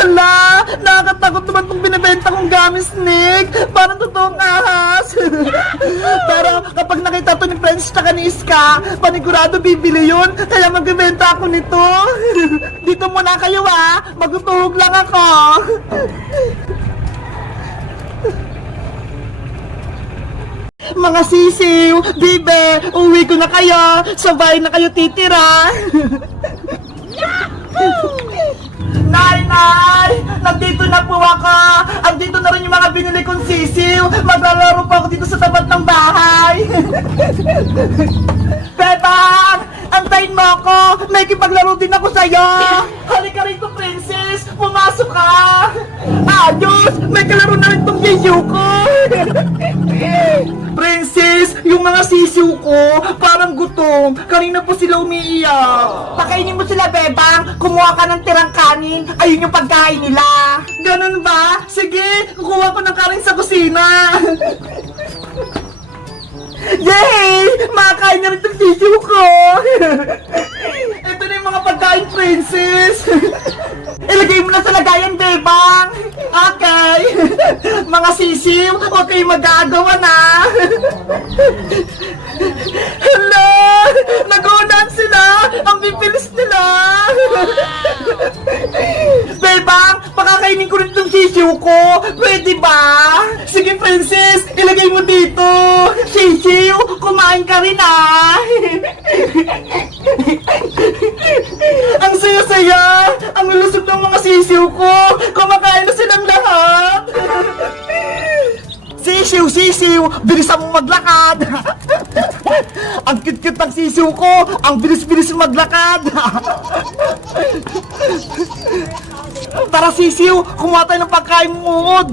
Hala, nakakatakot naman itong binibenta kong gamit, Nick. Parang totoong ahas. Pero kapag nakita to ni Friends tsaka ni Iska, panigurado bibili yun. Kaya magbibenta ako nito. Dito muna kayo magtutuhog lang ako. Mga sisiw, bibe, uwi ko na kayo. Sabay na kayo titira. Nay! Nandito na po ako! Andito na rin yung mga binili kong sisiw! Maglalaro po ako dito sa tapat ng bahay! Bebang! Antayin mo ako! May kipaglaro din ako sa'yo! Halika rito, Princess! Pumasok ka! Ayos! May kalaro na rin tong sisiw ko! Princess! Yung mga sisiw ko parang gutom! Kanina po sila umiiyak! Pakainin mo sila, Bebang! Kumuha ka ng tirang kanin! Ayun yung pagkain nila! Ganun ba? Sige! Kukuha ko ng kanin sa kusina! Yay! Makakain na rin itong sisiw ko! Ito na yung mga pagkain, Princess! Ilagay mo na sa lagayan, Bebang! Okay! Mga sisiw, huwag kayong mag-aagawa na! Hala! Nagunan sila! Ang bibilis nila! Bebang, pakakainin ko rin itong sisiw ko! Pwede ba? Sige, Princess! Ilagay mo dito! Sisiw, kumain ka rin Ang saya-saya! Ang lulusog ng mga sisiw ko! Kumakain na silang lahat! Sisiw! Bilisan mo maglakad! Ang cute-cute ng sisiw ko! Ang bilis-bilis maglakad! Tara, sisiw! Kumuha tayo ng pagkain mong uod!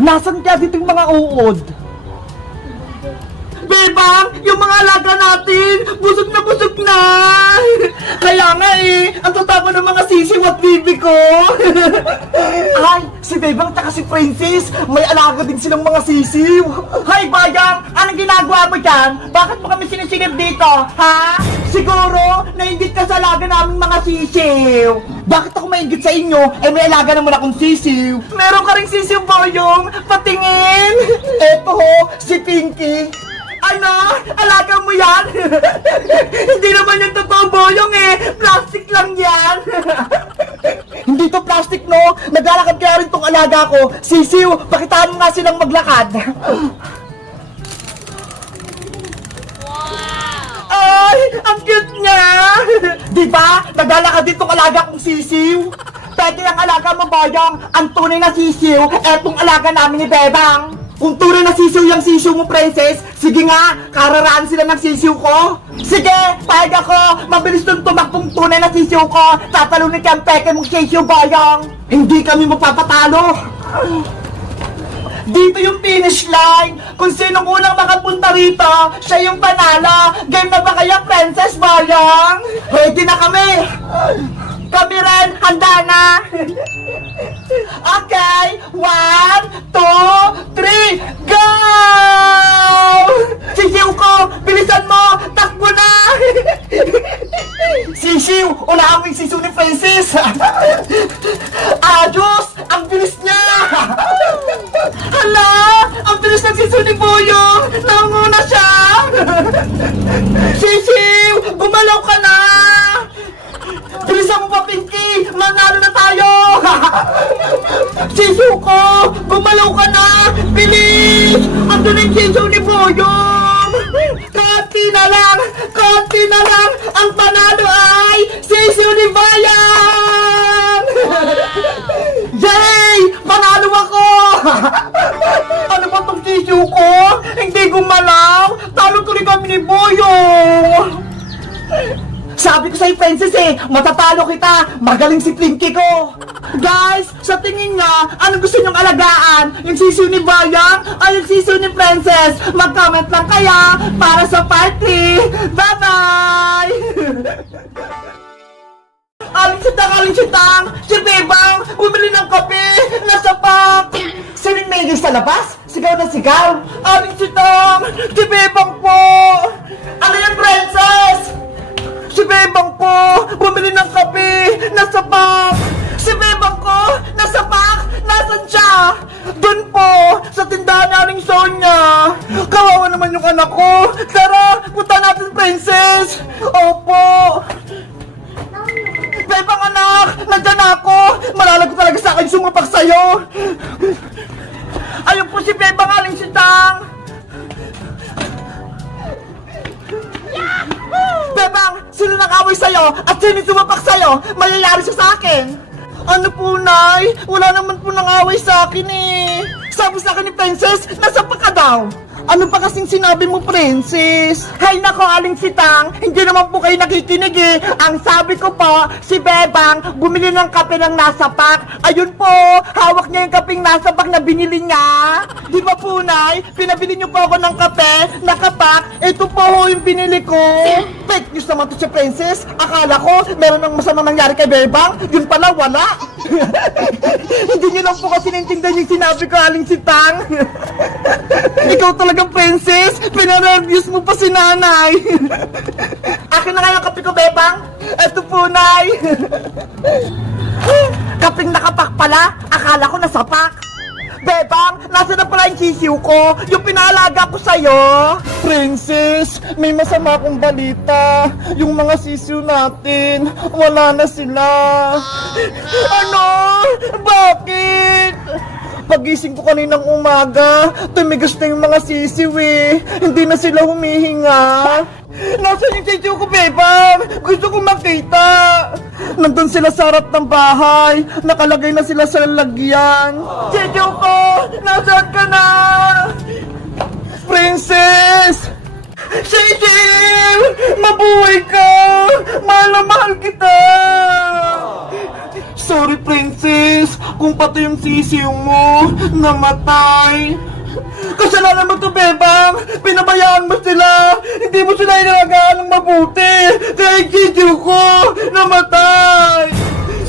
Nasaan kaya dito yung mga uod? Bebang! Yung mga alaga natin! Busog na! Kaya nga ang tatama ng mga sisiw at bibi ko! Ay! Si Bebang taka si Princess! May alaga din silang mga sisiw! Hay, Bayang! Anong ginagawa mo dyan? Bakit mo kami sinisilip dito? Ha? Siguro, nainggit ka sa alaga naming mga sisiw! Bakit ako maingit sa inyo? May alaga naman akong sisiw! Meron ka ring sisiw, Boyong! Patingin! Eto si Pinky! Ano? Alaga mo yan? Hindi naman yung totoo, Boyong Plastic lang yan! Hindi to plastic, no? Naglalakad kaya rin tong alaga ko. Sisiw, pakitaan mo nga silang maglakad. Ay, ang cute niya! Diba? Naglalakad din tong alaga kong sisiw. Pwede ang alaga mo, Boyong. Ang tunay na sisiw, etong alaga namin ni Bebang. Kung tunay na sisiw yung sisiw mo, Princess, sige nga, kararaan sila ng sisiw ko. Sige, pahig ako. Mabilis nung tumakbong tunay na sisiw ko. Tatalunin ka ang peke mong sisiw, Boyong. Hindi kami mapapatalo. Dito yung finish line. Kung sinong unang makapunta rito, siya yung panalo. Game na ba kayo, Princess, Boyong? Ready na kami. Kami rin, handa na. Okay, 1, 2, 3, go! Sisiw ko, bilisan mo, takbo na! Sisiw, unahan mo yung sisiw ni Princess! Diyos, ang bilis niya! Hala, ang bilis ng sisiw ni Boyong! Nanguna siya! Sisiw, gumalaw ka na! Bilisan mo pa, Pinky! Manalo na tayo! Sisiw ko! Gumalaw ka na! Bilis! Ando na yung sisiw ni Boyong! Konti na lang! Ang panalo ay sisiw ni Bayang! Yay! Panalo ako! Ano ba tong sisiw ko? Hindi gumalaw! Talo tuloy kami ni Boyong! Sabi ko sa'yo, Princess matatalo kita! Magaling si Pinky ko! Guys, sa tingin nga, ano gusto nyong alagaan? Yung sisiw ni Bayang ay yung sisiw ni Princess? Mag-comment lang kaya para sa party! Bye-bye! Aling sitang! Si Bebang! Bumili ng kape! Nasa pack! Sino yung may sa labas? Sigaw na sigaw! Aling sitang! Si Bebang po! Ano yung Princess? Si Bebang po! Bumili ng kape! Nasa yung anak ko. Tara, punta natin, Princess. Opo. Bebang anak, nandyan ako. Malalago talaga sa akin sumapak sa'yo. Ayun po si Bebang Aling Sitang. Bebang, sino nang-away sa'yo at sino sumapak sa'yo? Mayayari siya sa akin. Ano po, Nay? Wala naman po nang-away sa akin eh. Sabi sa akin ni Princess, nasapak ka daw. Ano pa kasing sinabi mo, Princess? Hay nako, Aling Sitang, hindi naman po kayo nakikinig eh. Ang sabi ko po, si Bebang bumili ng kape ng nasapak. Ayun po, hawak niya yung kapeng nasapak na binili niya. Di ba po, Nay? Pinabili niyo po ako ng kape, nakapak. Ito po ho yung binili ko. Fake news naman to si Princess. Akala ko, meron ng masamang nangyari kay Bebang. Yun pala, wala. Hindi niyo lang po kasi naintindihan yung sinabi ko, Aling Sitang. Ikaw talagang Princess, pinareviews mo pa si Nanay. Akin na nga yung kape ko, Bebang. Eto po, Nay. Kaping nakapak pala, akala ko nasapak. Bebang, nasa na pala yung sisiw ko, yung pinalaga ko sa'yo. Princess, may masama akong balita. Yung mga sisiw natin, wala na sila. Ano? Bakit? Pagising ko kaninang umaga, tumigas na yung mga sisiw eh. Hindi na sila humihinga. Nasaan yung sisiw ko, Bebang? Gusto ko makita. Nandun sila sa harap ng bahay. Nakalagay na sila sa lalagyan. Sisiw ko, nasaan ka na? Princess! Sisiw! Mabuhay ka! Mahal na mahal kita! Sorry, Princess, kung pati yung sisiw mo namatay. Kasalanan mo to, Bebang. Pinabayaan mo sila. Hindi mo sila inalagaan ng mabuti. Kaya yung sisiw ko namatay.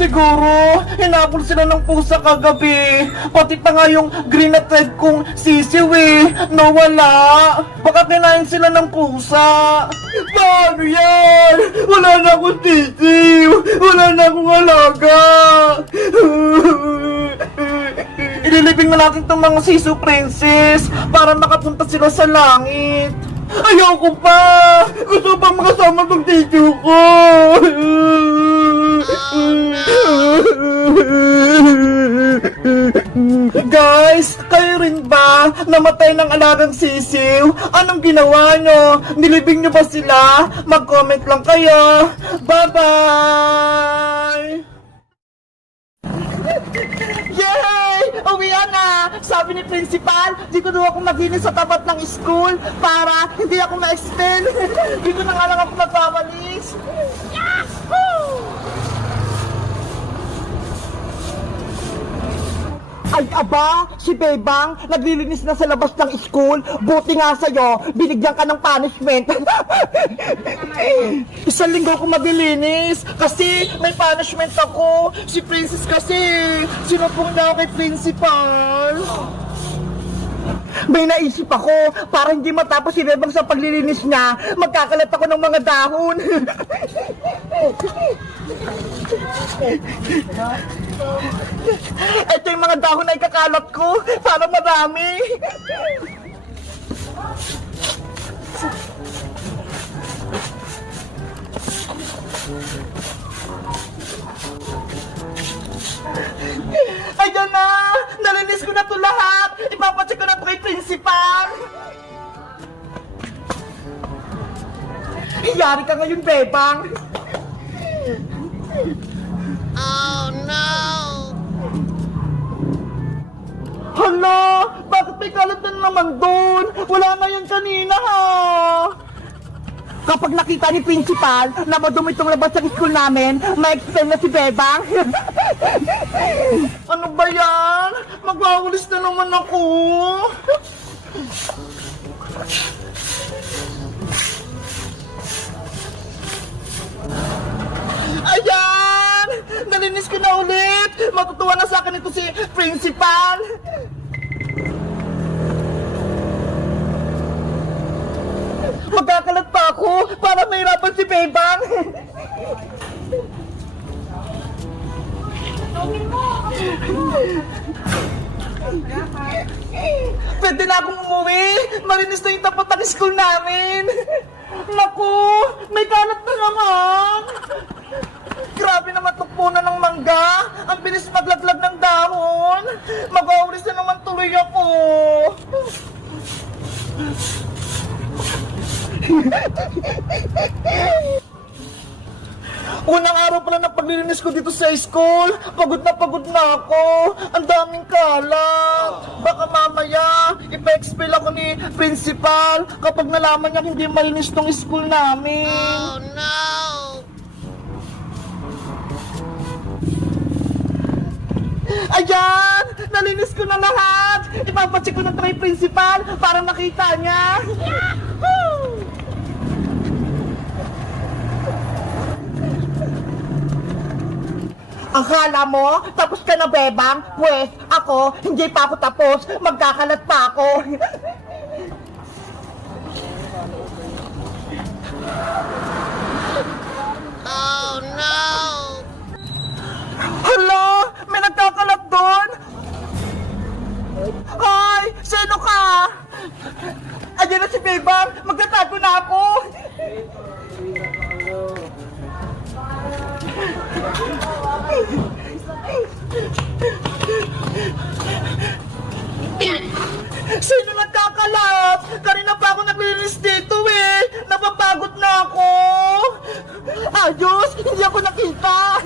Siguro, hinabol sila ng pusa kagabi. Pati pa nga yung green at red kong sisiw eh, nawala. Baka kinain sila ng pusa. Paano yan? Wala na akong sisiw. Wala na akong alaga. Ililibing na natin itong mga sisiw, Princess, para makapunta sila sa langit. Ayoko pa! Gusto pa makasama itong sisiw ko! Guys, kayo rin ba namatay ng alagang sisiw? Anong ginawa nyo? Nilibing nyo ba sila? Mag-comment lang kayo. Bye-bye! Yay! Uwian na! Sabi ni Principal, di ko daw ako maglinis sa tapat ng school para hindi ako ma-expel. Dito na nga lang ako magpapalis. Yahoo! Ay aba, si Bebang naglilinis na sa labas ng school. Buti nga sa'yo, binigyan ka ng punishment. Isang linggo ako maglilinis kasi may punishment ako. Si Princess kasi, sinupong na ako kay Principal. May naisip ako, para hindi matapos si Bebang sa paglilinis niya, magkakalat ako ng mga dahon. Ito yung mga dahon na ikakalat ko, para marami. Ayan na! Nalinis ko na ito lahat! Ipapacheck ko na ito kay Principal! Iyari ka ngayon, Bebang! Oh no! Hala! Bakit may kalat na naman doon? Wala na yan kanina, ha? Kapag nakita ni Principal na madumi itong labas sa school namin, ma-expel na si Bebang. Ano ba yan? Magwawalis na naman ako. Ayan! Nalinis ko na ulit! Matutuwa na sa akin ito si Principal! Magkakalat pa ako para mahirapan si Bebang! Pwede na akong umuwi. Malinis na yung tapat ng school namin. Naku, may kalat na naman. Grabe naman itong puno ng mangga. Ang bilis maglaglag ng dahon. Mag-auris na naman tuloy ako. Unang araw pala ng paglilinis ko dito sa school. Pagod na ako. Ang daming kalat. Baka mamaya, ipa-expel ako ni principal kapag nalaman niya hindi malinis tong school namin. Oh no! Ayan! Nalinis ko na lahat! Ipapacheck ko na ito kay principal para makita niya. Yahoo! Akala mo, tapos ka na, Bebang? Pwes, ako, hindi pa ako tapos. Magkakalat pa ako. Oh no! Hala! May nagkakalat doon! Hoy! Sino ka? Ayan na si Bebang! Magtatago na ako! Sino nagkakalat? Kanina pa ako naglilinis dito eh! Napapagod na ako! Ayos! Hindi ako nakita!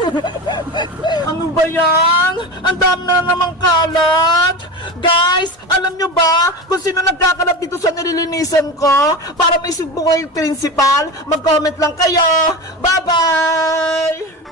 Ano ba yan? Ang dami na namang kalat! Guys, alam nyo ba kung sino nagkakalat dito sa nililinisan ko? Para may subo kayo principal, mag-comment lang kayo! Bye-bye!